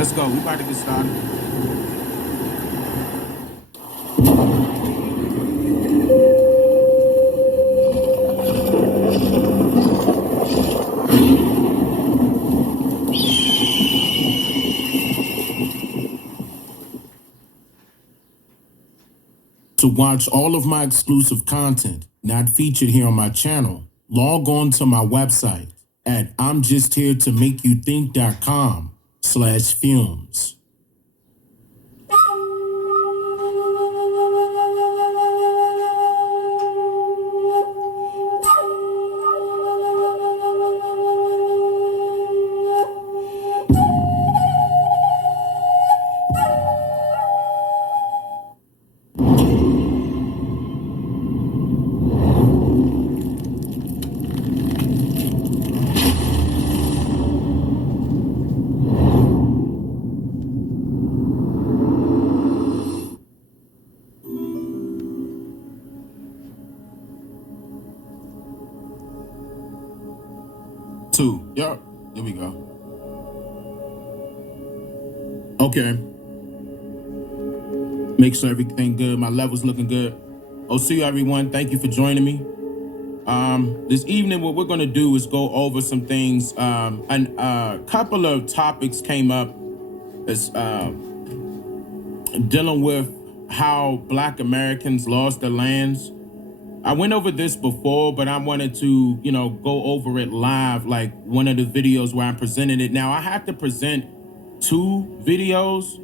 Let's go. We about to get started. To watch all of my exclusive content not featured here on my channel, log on to my website at imjustheretomakeyoutthink.com/films. Two. Yep. Here we go. Okay. Make sure everything good. My level's looking good. Oh, see you, everyone. Thank you for joining me. This evening, what we're going to do is go over some things. And a couple of topics came up as dealing with how Black Americans lost their lands. I went over this before, but I wanted to, go over it live, like one of the videos where I presented it. Now, I have to present two videos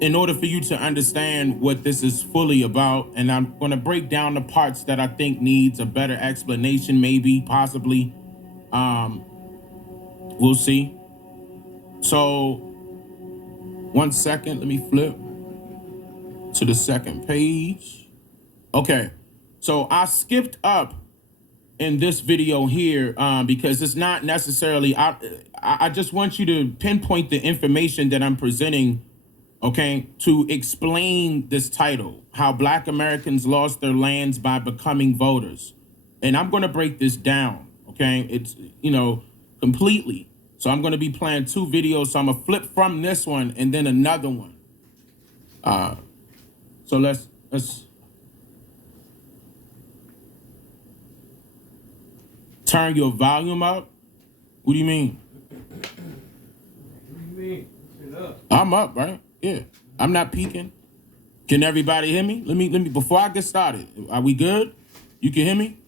in order for you to understand what this is fully about. And I'm going to break down the parts that I think needs a better explanation, maybe, possibly. We'll see. So, 1 second, let me flip to the second page. Okay, so I skipped up in this video here because it's not necessarily, I just want you to pinpoint the information that I'm presenting, okay, to explain this title, How Black Americans Lost Their Lands by Becoming Voters. And I'm going to break this down, okay? It's, completely. So I'm going to be playing two videos. So I'm going to flip from this one and then another one. So let's turn your volume up. What do you mean? What do you mean? Sit up. I'm up, right? Yeah. I'm not peeking. Can everybody hear me? Let me before I get started. Are we good? You can hear me?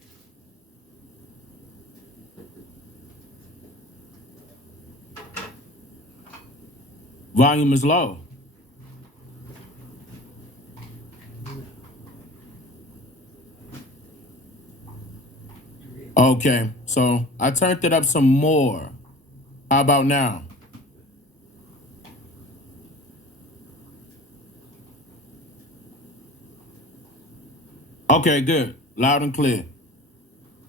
Volume is low. Okay, so I turned it up some more. How about now? Okay, good. Loud and clear.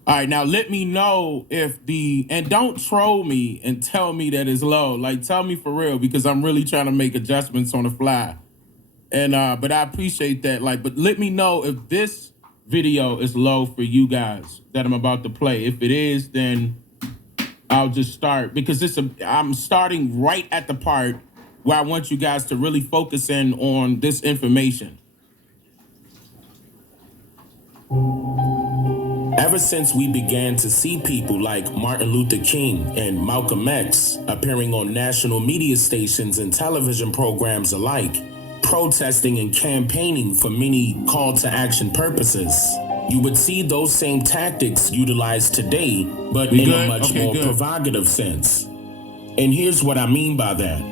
All right, now let me know if and don't troll me and tell me that it's low. Like, tell me for real, because I'm really trying to make adjustments on the fly. And, but I appreciate that. But let me know if this video is low for you guys that I'm about to play. If it is, then I'll just start, because I'm starting right at the part where I want you guys to really focus in on this information. Ever since we began to see people like Martin Luther King and Malcolm X appearing on national media stations and television programs alike, protesting and campaigning for many call to action purposes, you would see those same tactics utilized today, but in a much more provocative sense. And here's what I mean by that.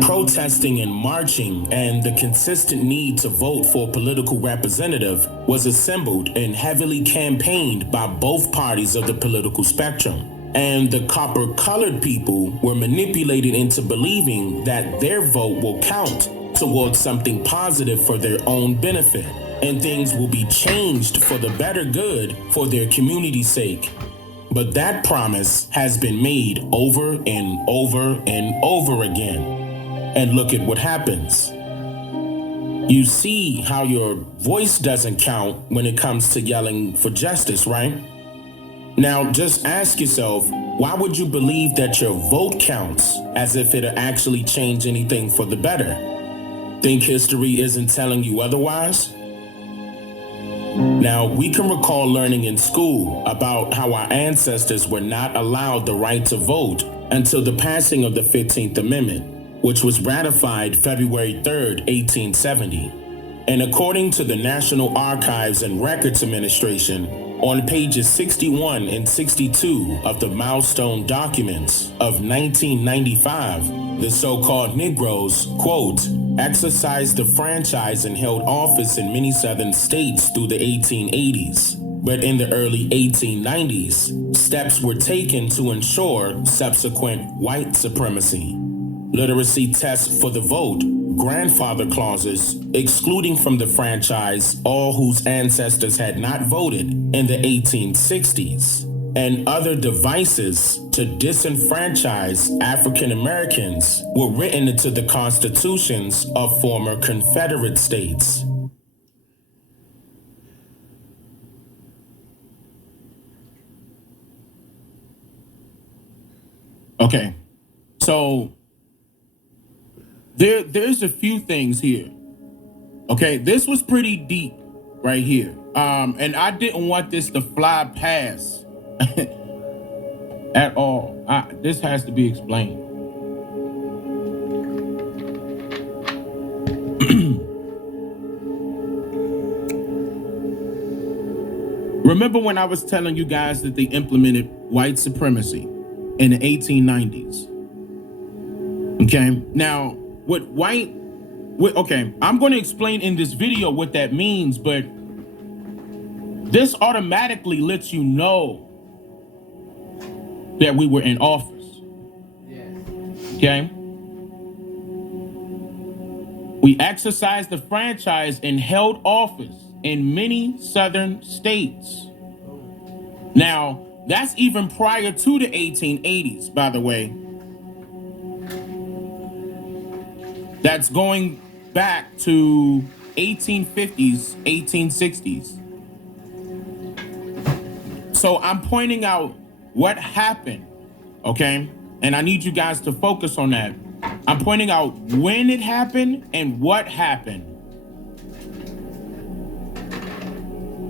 Protesting and marching and the consistent need to vote for a political representative was assembled and heavily campaigned by both parties of the political spectrum. And the copper-colored people were manipulated into believing that their vote will count towards something positive for their own benefit, and things will be changed for the better good for their community's sake. But that promise has been made over and over and over again. And look at what happens. You see how your voice doesn't count when it comes to yelling for justice, right? Now, just ask yourself, why would you believe that your vote counts as if it'll actually change anything for the better? Think history isn't telling you otherwise? Now, we can recall learning in school about how our ancestors were not allowed the right to vote until the passing of the 15th Amendment, which was ratified February 3rd, 1870. And according to the National Archives and Records Administration, on pages 61 and 62 of the milestone documents of 1995, the so-called Negroes, quote, exercised the franchise and held office in many southern states through the 1880s. But in the early 1890s, steps were taken to ensure subsequent white supremacy. Literacy tests for the vote, grandfather clauses, excluding from the franchise all whose ancestors had not voted in the 1860s, and other devices to disenfranchise African Americans were written into the constitutions of former Confederate states. Okay, so there's a few things here. Okay, this was pretty deep right here. And I didn't want this to fly past at all. This has to be explained. Remember when I was telling you guys that they implemented white supremacy in the 1890s? Okay, now okay, I'm going to explain in this video what that means, but this automatically lets you know that we were in office. Okay? We exercised the franchise and held office in many southern states. Now, that's even prior to the 1880s, by the way. That's going back to 1850s, 1860s. So I'm pointing out what happened, okay? And I need you guys to focus on that. I'm pointing out when it happened and what happened,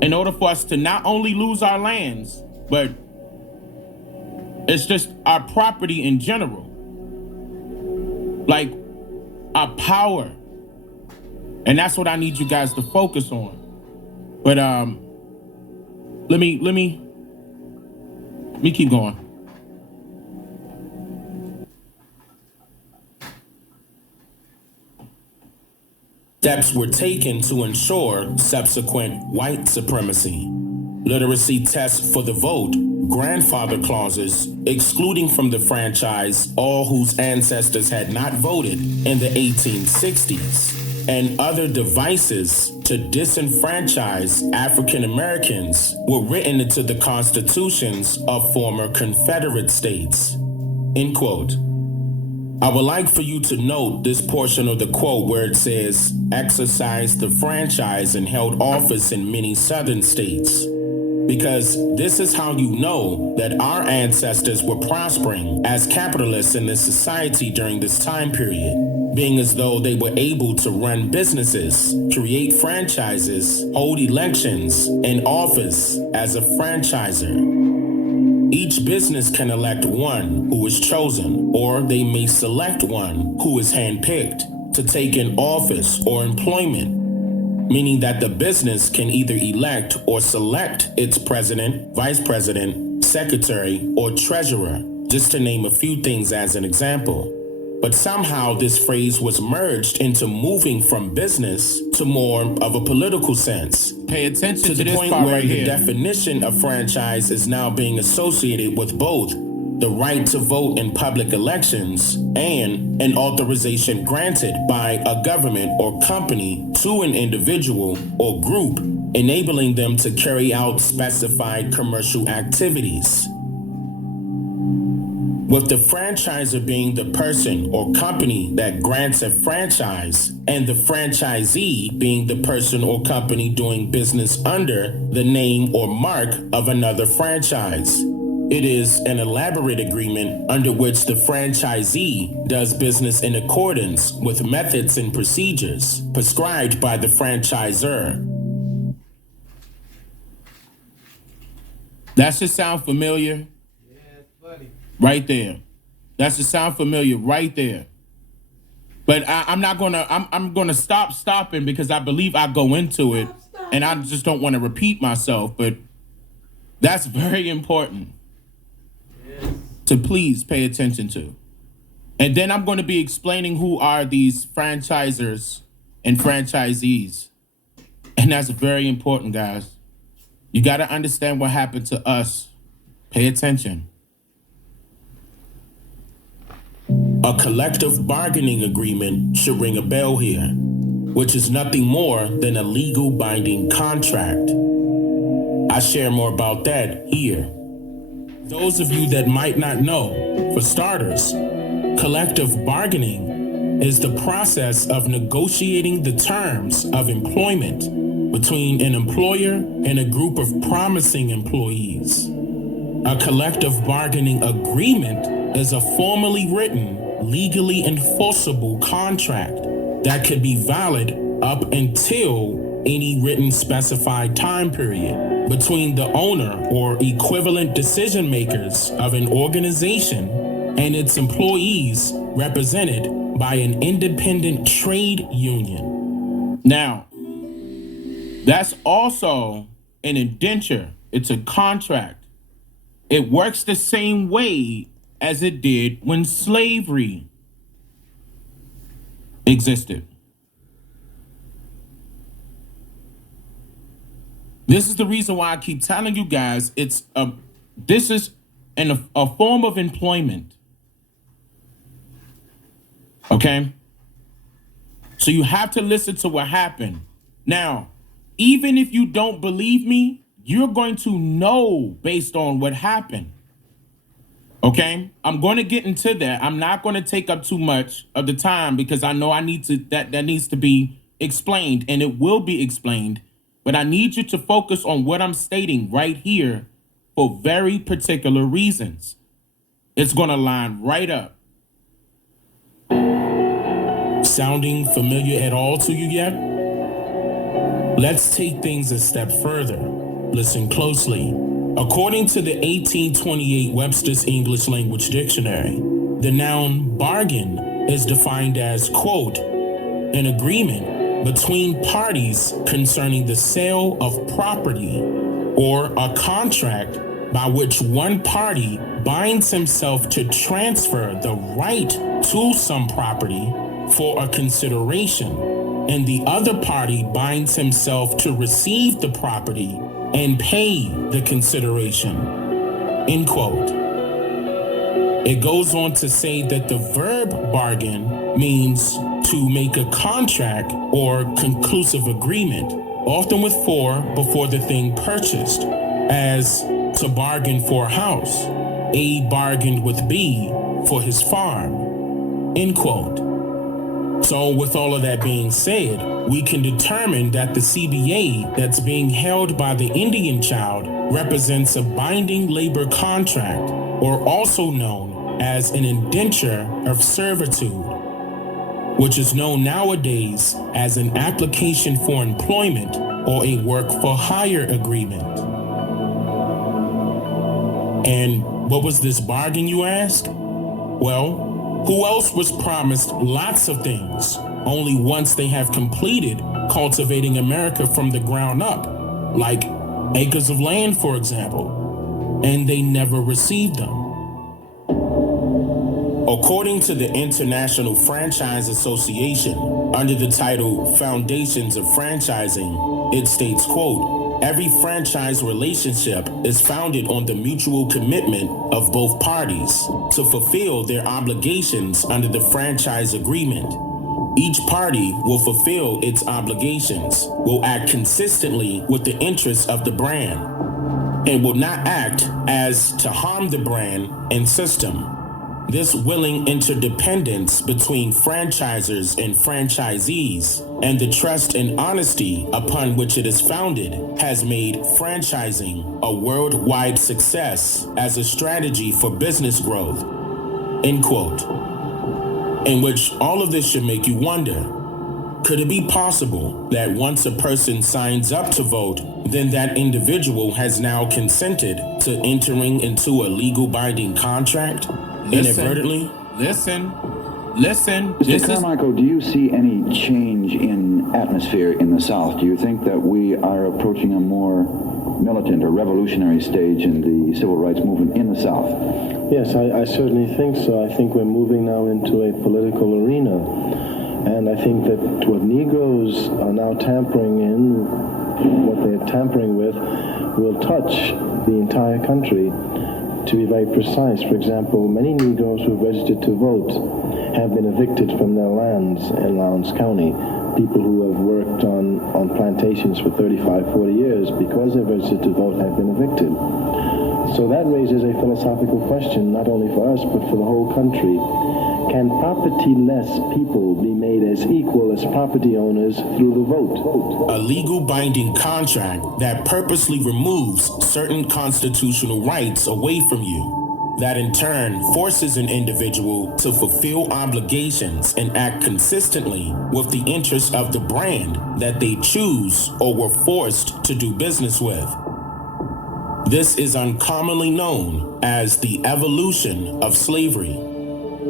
in order for us to not only lose our lands, but it's just our property in general. Like, our power. And that's what I need you guys to focus on. But let me keep going. Steps were taken to ensure subsequent white supremacy. Literacy tests for the vote, grandfather clauses, excluding from the franchise all whose ancestors had not voted in the 1860s, and other devices to disenfranchise African Americans were written into the constitutions of former Confederate states. End quote. I would like for you to note this portion of the quote where it says, exercised the franchise and held office in many southern states. Because this is how you know that our ancestors were prospering as capitalists in this society during this time period, being as though they were able to run businesses, create franchises, hold elections, and office as a franchiser. Each business can elect one who is chosen, or they may select one who is handpicked to take an office or employment, meaning that the business can either elect or select its president, vice president, secretary, or treasurer, just to name a few things as an example. But somehow this phrase was merged into moving from business to more of a political sense. Pay attention to the this point part where right the here. definition of franchise is now being associated with both the right to vote in public elections and an authorization granted by a government or company to an individual or group, enabling them to carry out specified commercial activities. with the franchisor being the person or company that grants a franchise, and the franchisee being the person or company doing business under the name or mark of another franchise. It is an elaborate agreement under which the franchisee does business in accordance with methods and procedures prescribed by the franchisor. That should sound familiar. Yeah, it's funny. Right there. That should sound familiar right there. But I'm gonna stop stopping because I believe I go into it and I just don't want to repeat myself, but that's very important to please pay attention to. And then I'm going to be explaining who are these franchisors and franchisees. And that's very important, guys. You got to understand what happened to us. Pay attention. A collective bargaining agreement should ring a bell here, which is nothing more than a legal binding contract. I share more about that here. Those of you that might not know, for starters, collective bargaining is the process of negotiating the terms of employment between an employer and a group of promising employees. A collective bargaining agreement is a formally written, legally enforceable contract that could be valid up until any written specified time period between the owner or equivalent decision makers of an organization and its employees represented by an independent trade union. Now, that's also an indenture. It's a contract. It works the same way as it did when slavery existed. This is the reason why I keep telling you guys this is a form of employment. Okay? So you have to listen to what happened. Now, even if you don't believe me, you're going to know based on what happened. Okay? I'm going to get into that. I'm not going to take up too much of the time because I know that needs to be explained, and it will be explained. But I need you to focus on what I'm stating right here for very particular reasons. It's going to line right up. Sounding familiar at all to you yet? Let's take things a step further. Listen closely. According to the 1828 Webster's English Language Dictionary, the noun bargain is defined as, quote, an agreement between parties concerning the sale of property, or a contract by which one party binds himself to transfer the right to some property for a consideration, and the other party binds himself to receive the property and pay the consideration, end quote. It goes on to say that the verb bargain means to make a contract or conclusive agreement, often with for before the thing purchased, as to bargain for a house. A bargained with B for his farm, end quote. So with all of that being said, we can determine that the CBA that's being held by the Indian child represents a binding labor contract, or also known as an indenture of servitude, which is known nowadays as an application for employment or a work for hire agreement. And what was this bargain, you ask? Well, who else was promised lots of things only once they have completed cultivating America from the ground up, like acres of land, for example, and they never received them? According to the International Franchise Association, under the title Foundations of Franchising, it states, quote, every franchise relationship is founded on the mutual commitment of both parties to fulfill their obligations under the franchise agreement. Each party will fulfill its obligations, will act consistently with the interests of the brand, and will not act as to harm the brand and system. This willing interdependence between franchisors and franchisees and the trust and honesty upon which it is founded has made franchising a worldwide success as a strategy for business growth. End quote. In which all of this should make you wonder, could it be possible that once a person signs up to vote, then that individual has now consented to entering into a legal binding contract? Inadvertently? Listen. Mr. Carmichael, do you see any change in atmosphere in the South? Do you think that we are approaching a more militant or revolutionary stage in the civil rights movement in the South? Yes, I certainly think so. I think we're moving now into a political arena. And I think that what Negroes are now tampering in, what they're tampering with, will touch the entire country. To be very precise, for example, many Negroes who have registered to vote have been evicted from their lands in Lowndes County. People who have worked on plantations for 35, 40 years because they've registered to vote have been evicted. So that raises a philosophical question, not only for us, but for the whole country. Can property-less people be made as equal as property owners through the vote? A legal binding contract that purposely removes certain constitutional rights away from you, that in turn forces an individual to fulfill obligations and act consistently with the interests of the brand that they choose or were forced to do business with. This is uncommonly known as the evolution of slavery,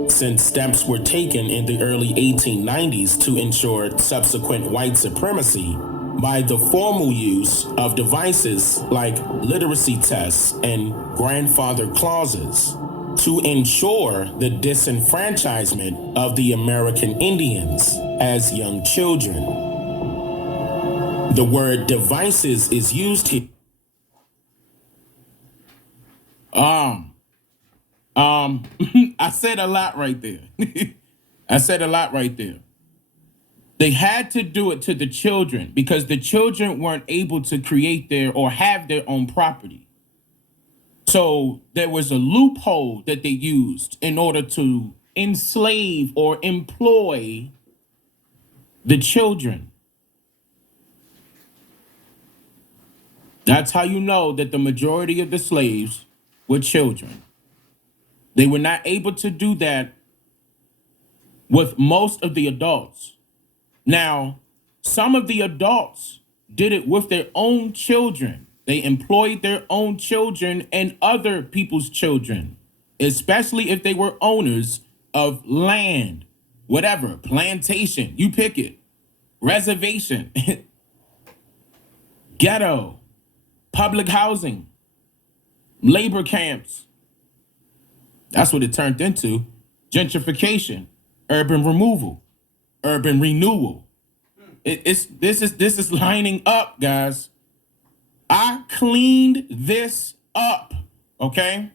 since steps were taken in the early 1890s to ensure subsequent white supremacy by the formal use of devices like literacy tests and grandfather clauses to ensure the disenfranchisement of the American Indians as young children. The word devices is used here. I said a lot right there. They had to do it to the children because the children weren't able to create their or have their own property. So there was a loophole that they used in order to enslave or employ the children. That's how you know that the majority of the slaves were children. They were not able to do that with most of the adults. Now, some of the adults did it with their own children. They employed their own children and other people's children, especially if they were owners of land, whatever, plantation, you pick it, reservation, ghetto, public housing, labor camps. That's what it turned into. Gentrification, urban removal, urban renewal. This is lining up, guys. I cleaned this up, okay?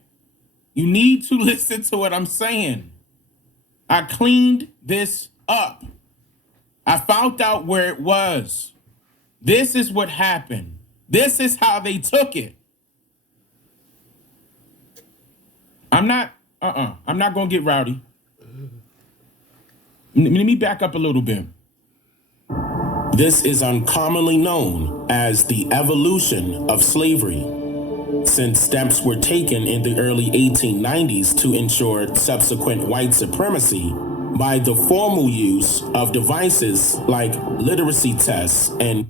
You need to listen to what I'm saying. I cleaned this up. I found out where it was. This is what happened. This is how they took it. I'm not gonna get rowdy. Let me back up a little bit. This is uncommonly known as the evolution of slavery, since steps were taken in the early 1890s to ensure subsequent white supremacy by the formal use of devices like literacy tests and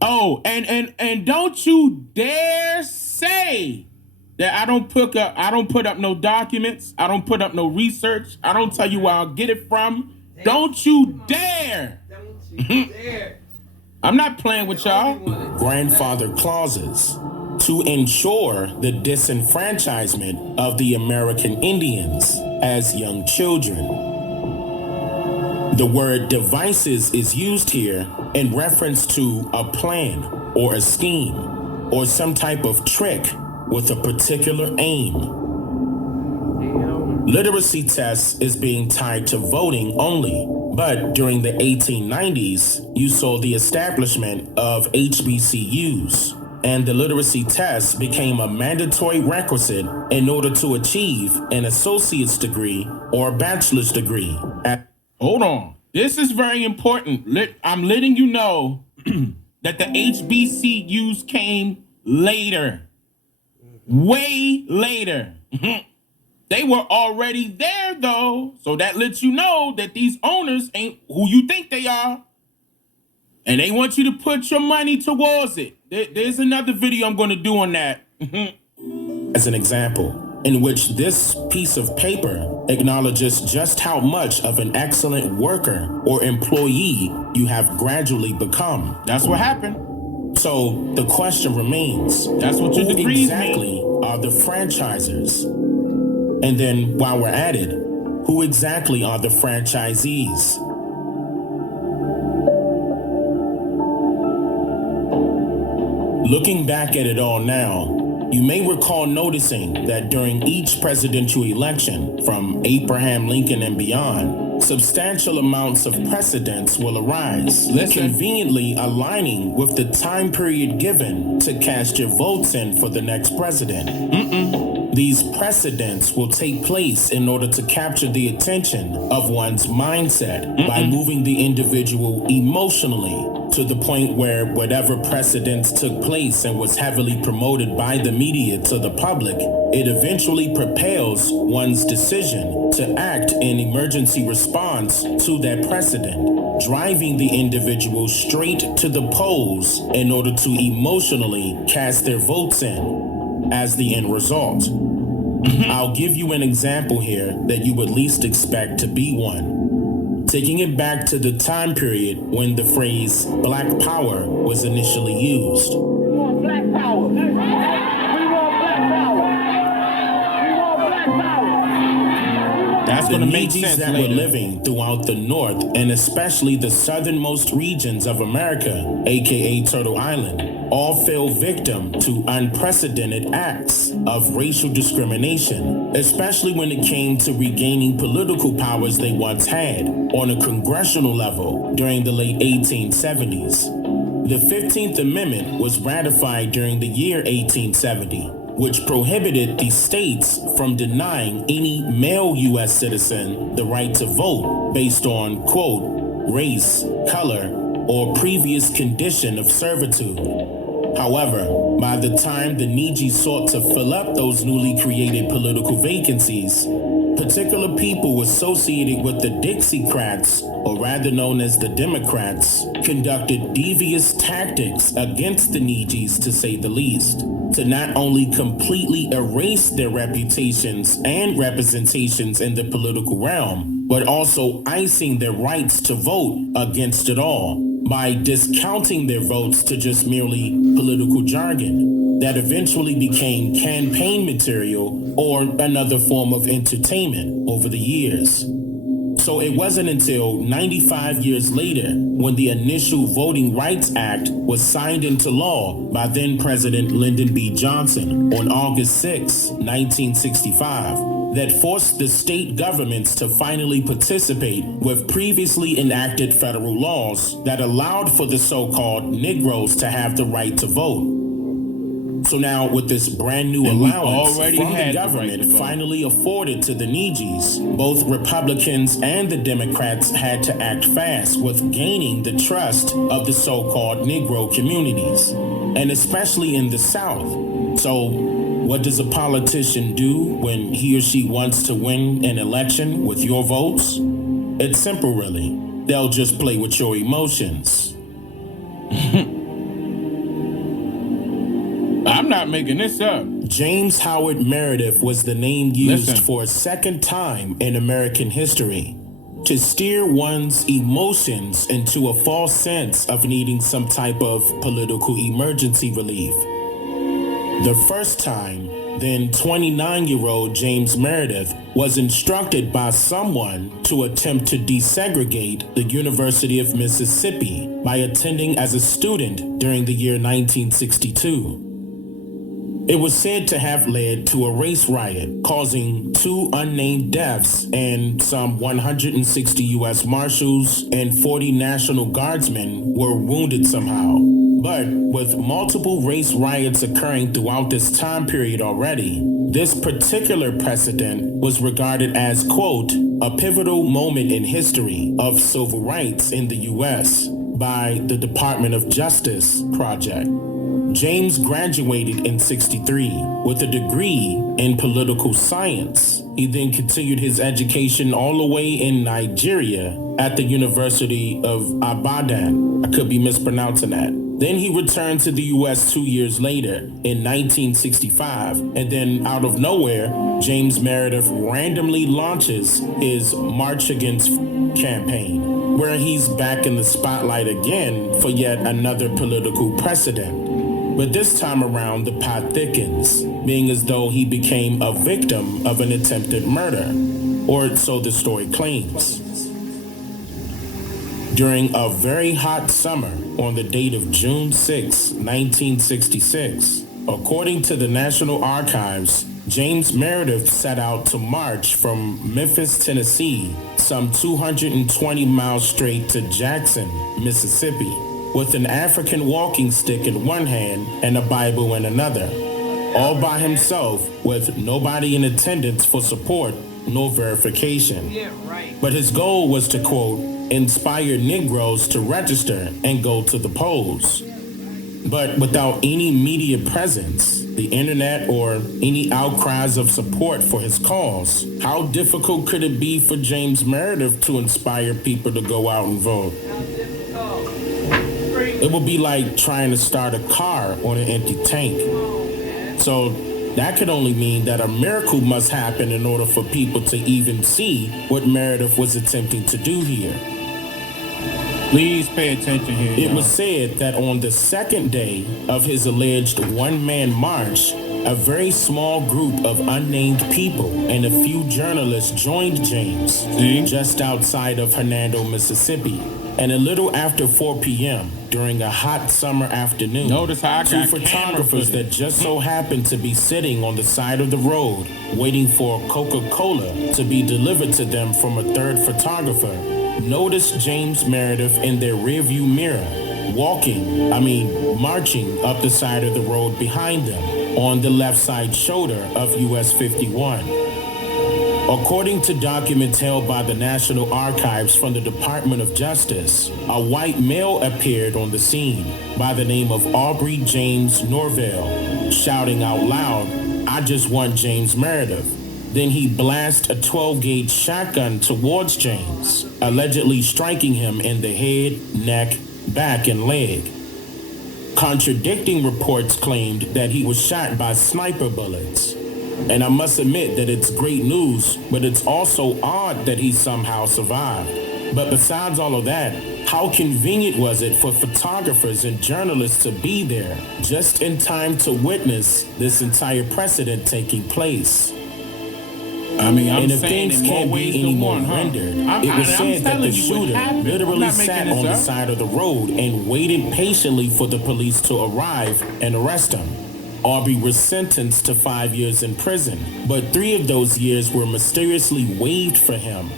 don't you dare say that I don't put up no documents, I don't put up no research, I don't tell you where I'll get it from. Don't you dare. Don't you dare. I'm not playing with y'all. grandfather clauses to ensure the disenfranchisement of the American Indians as young children. The word devices is used here in reference to a plan or a scheme or some type of trick with a particular aim. Literacy tests is being tied to voting only, but during the 1890s, you saw the establishment of HBCUs and the literacy test became a mandatory requisite in order to achieve an associate's degree or bachelor's degree. Hold on. This is very important. I'm letting you know that the HBCUs came later. Way later. They were already there, though. So that lets you know that these owners ain't who you think they are. And they want you to put your money towards it. There's another video I'm going to do on that. As an example, in which this piece of paper acknowledges just how much of an excellent worker or employee you have gradually become. That's what happened. So the question remains, That's what your who degrees exactly are the franchisers? And then while we're at it, who exactly are the franchisees? Looking back at it all now, you may recall noticing that during each presidential election, from Abraham Lincoln and beyond, substantial amounts of precedents will arise, conveniently aligning with the time period given to cast your votes in for the next president. These precedents will take place in order to capture the attention of one's mindset by moving the individual emotionally to the point where whatever precedents took place and was heavily promoted by the media to the public, it eventually propels one's decision to act in emergency response to that precedent, driving the individual straight to the polls in order to emotionally cast their votes in as the end result. I'll give you an example here that you would least expect to be one. Taking it back to the time period when the phrase Black Power was initially used. We want Black Power. We want Black Power. We want Black Power. That's The going to make Neegies sense that later. were living throughout the North and especially the southernmost regions of America, aka Turtle Island, all fell victim to unprecedented acts of racial discrimination, especially when it came to regaining political powers they once had on a congressional level during the late 1870s. The 15th Amendment was ratified during the year 1870, which prohibited the states from denying any male U.S. citizen the right to vote based on, quote, race, color, or previous condition of servitude. However, by the time the Neegies sought to fill up those newly created political vacancies, particular people associated with the Dixiecrats, or rather known as the Democrats, conducted devious tactics against the Neegies, to say the least, to not only completely erase their reputations and representations in the political realm, but also icing their rights to vote against it all by discounting their votes to just merely political jargon that eventually became campaign material or another form of entertainment over the years. So it wasn't until 95 years later when the initial Voting Rights Act was signed into law by then President Lyndon B. Johnson on August 6, 1965, that forced the state governments to finally participate with previously enacted federal laws that allowed for the so-called Negroes to have the right to vote. So now with this brand new allowance from the government finally afforded to the Neegies, both Republicans and the Democrats had to act fast with gaining the trust of the so-called Negro communities, and especially in the South. So what does a politician do when he or she wants to win an election with your votes? It's simple, really. They'll just play with your emotions. I'm not making this up. James Howard Meredith was the name used for a second time in American history to steer one's emotions into a false sense of needing some type of political emergency relief. The first time, then 29-year-old James Meredith was instructed by someone to attempt to desegregate the University of Mississippi by attending as a student during the year 1962. It was said to have led to a race riot, causing 2 unnamed deaths and some 160 U.S. Marshals and 40 National Guardsmen were wounded somehow. But with multiple race riots occurring throughout this time period already, this particular precedent was regarded as, quote, a pivotal moment in history of civil rights in the U.S. by the Department of Justice Project. James graduated in '63 with a degree in political science. He then continued his education all the way in Nigeria at the University of Ibadan. I could be mispronouncing that. Then he returned to the U.S. 2 years later in 1965, and then out of nowhere, James Meredith randomly launches his March Against campaign, where he's back in the spotlight again for yet another political precedent. But this time around, the pot thickens, being as though he became a victim of an attempted murder, or so the story claims. During a very hot summer on the date of June 6, 1966, according to the National Archives, James Meredith set out to march from Memphis, Tennessee, some 220 miles straight to Jackson, Mississippi, with an African walking stick in one hand and a Bible in another, all by himself with nobody in attendance for support nor verification. But his goal was to, quote, inspire Negroes to register and go to the polls. But without any media presence, the internet, or any outcries of support for his cause, how difficult could it be for James Meredith to inspire people to go out and vote? It would be like trying to start a car on an empty tank. So that could only mean that a miracle must happen in order for people to even see what Meredith was attempting to do here. Please pay attention here. It was said that on the second day of his alleged one-man march, a very small group of unnamed people and a few journalists joined James just outside of Hernando, Mississippi. And a little after 4 p.m., during a hot summer afternoon, notice how I two got photographers that just so happened to be sitting on the side of the road waiting for Coca-Cola to be delivered to them from a third photographer noticed James Meredith in their rearview mirror, marching up the side of the road behind them on the left side shoulder of US 51. According to documents held by the National Archives from the Department of Justice, a white male appeared on the scene by the name of Aubrey James Norvell, shouting out loud, "I just want James Meredith." Then he blasted a 12-gauge shotgun towards James, allegedly striking him in the head, neck, back, and leg. Contradicting reports claimed that he was shot by sniper bullets. And I must admit that it's great news, but it's also odd that he somehow survived. But besides all of that, how convenient was it for photographers and journalists to be there just in time to witness this entire precedent taking place? I'm and if saying things in can't more be ways any than more one, rendered, huh? it was I'm said that telling the you what shooter happened. literally I'm not sat making on this the up. side of the road and waited patiently for the police to arrive and arrest him. Aubrey was sentenced to 5 years in prison, but 3 of those years were mysteriously waived for him.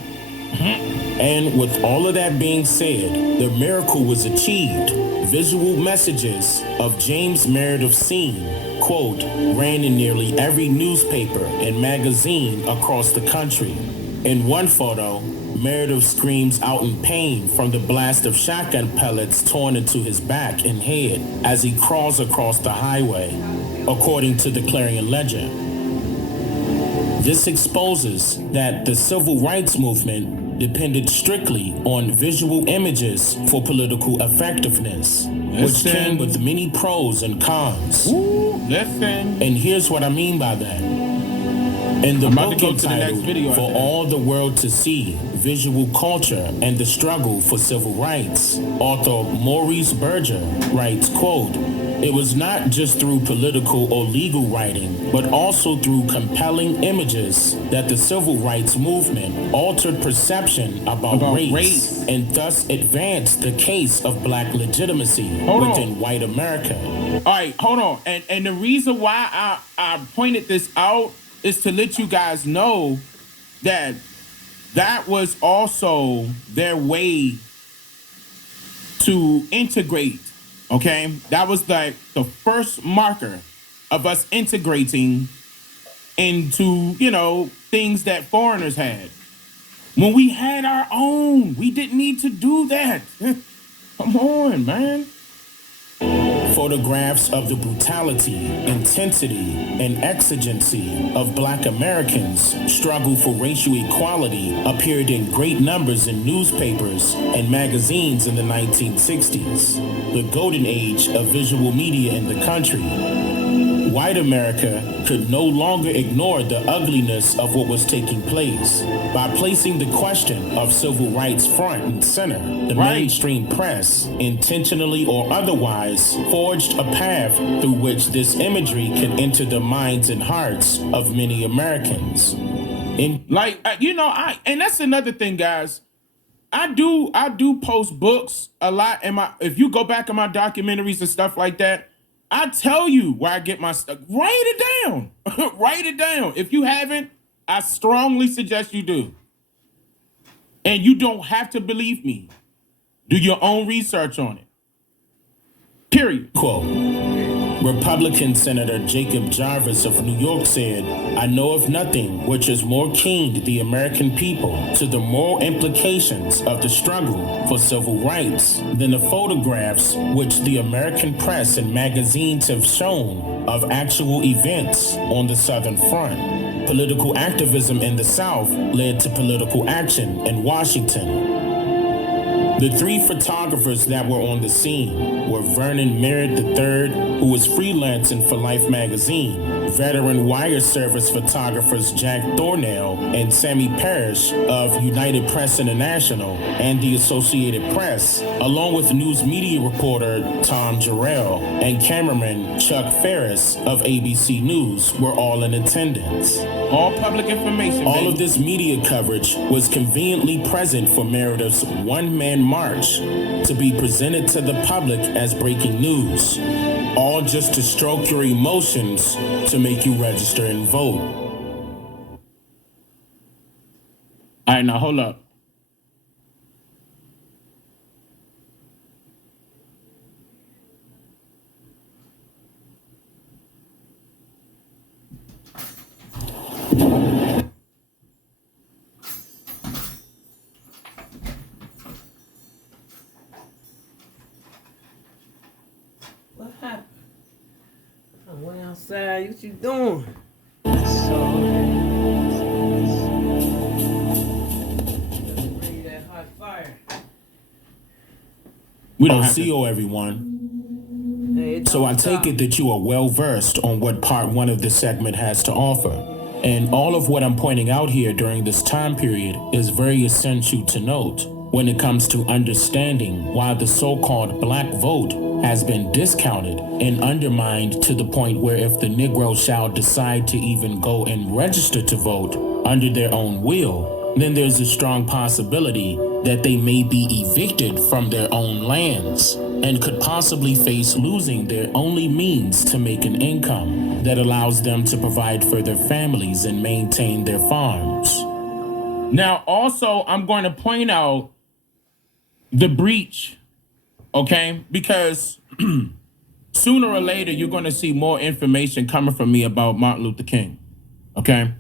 And with all of that being said, the miracle was achieved. Visual messages of James Meredith's scene, quote, ran in nearly every newspaper and magazine across the country. In one photo, Meredith screams out in pain from the blast of shotgun pellets torn into his back and head as he crawls across the highway, according to the Clarion Ledger. This exposes that the civil rights movement depended strictly on visual images for political effectiveness, which came with many pros and cons. Listen. And here's what I mean by that. In the book entitled For All the World to See, Visual Culture and the Struggle for Civil Rights, author Maurice Berger writes, quote, it was not just through political or legal writing, but also through compelling images that the civil rights movement altered perception about race and thus advanced the case of black legitimacy within white America. All right, hold on. And the reason why I pointed this out is to let you guys know that that was also their way to integrate Okay, that was like the first marker of us integrating into, things that foreigners had. When we had our own, we didn't need to do that. Come on, man. Photographs of the brutality, intensity, and exigency of Black Americans' struggle for racial equality appeared in great numbers in newspapers and magazines in the 1960s, the golden age of visual media in the country. White America could no longer ignore the ugliness of what was taking place. By placing the question of civil rights front and center, the mainstream press, intentionally or otherwise, forged a path through which this imagery could enter the minds and hearts of many Americans. And that's another thing, guys. I do post books a lot. If you go back in my documentaries and stuff like that, I tell you where I get my stuff. Write it down. Write it down. If you haven't, I strongly suggest you do. And you don't have to believe me. Do your own research on it. Period. Quote. Republican Senator Jacob Jarvis of New York said, "I know of nothing which has more keened the American people to the moral implications of the struggle for civil rights than the photographs which the American press and magazines have shown of actual events on the Southern Front. Political activism in the South led to political action in Washington." The three photographers that were on the scene were Vernon Meredith III, who was freelancing for Life magazine, veteran wire service photographers Jack Thornell and Sammy Parrish of United Press International and the Associated Press, along with news media reporter Tom Jarrell and cameraman Chuck Ferris of ABC News, were all in attendance. All public information. All of this media coverage was conveniently present for Meredith's one-man march to be presented to the public as breaking news, all just to stroke your emotions to make you register and vote. All right, now hold up. What happened? I went outside. What you doing? Bring that hot fire. We don't have CO, everyone. Hey, So I take it that you are well versed on what part one of this segment has to offer. And all of what I'm pointing out here during this time period is very essential to note when it comes to understanding why the so-called black vote has been discounted and undermined to the point where if the Negro shall decide to even go and register to vote under their own will, then there's a strong possibility that they may be evicted from their own lands and could possibly face losing their only means to make an income that allows them to provide for their families and maintain their farms. Now, also, I'm going to point out the breach, okay? Because sooner or later, you're going to see more information coming from me about Martin Luther King, okay?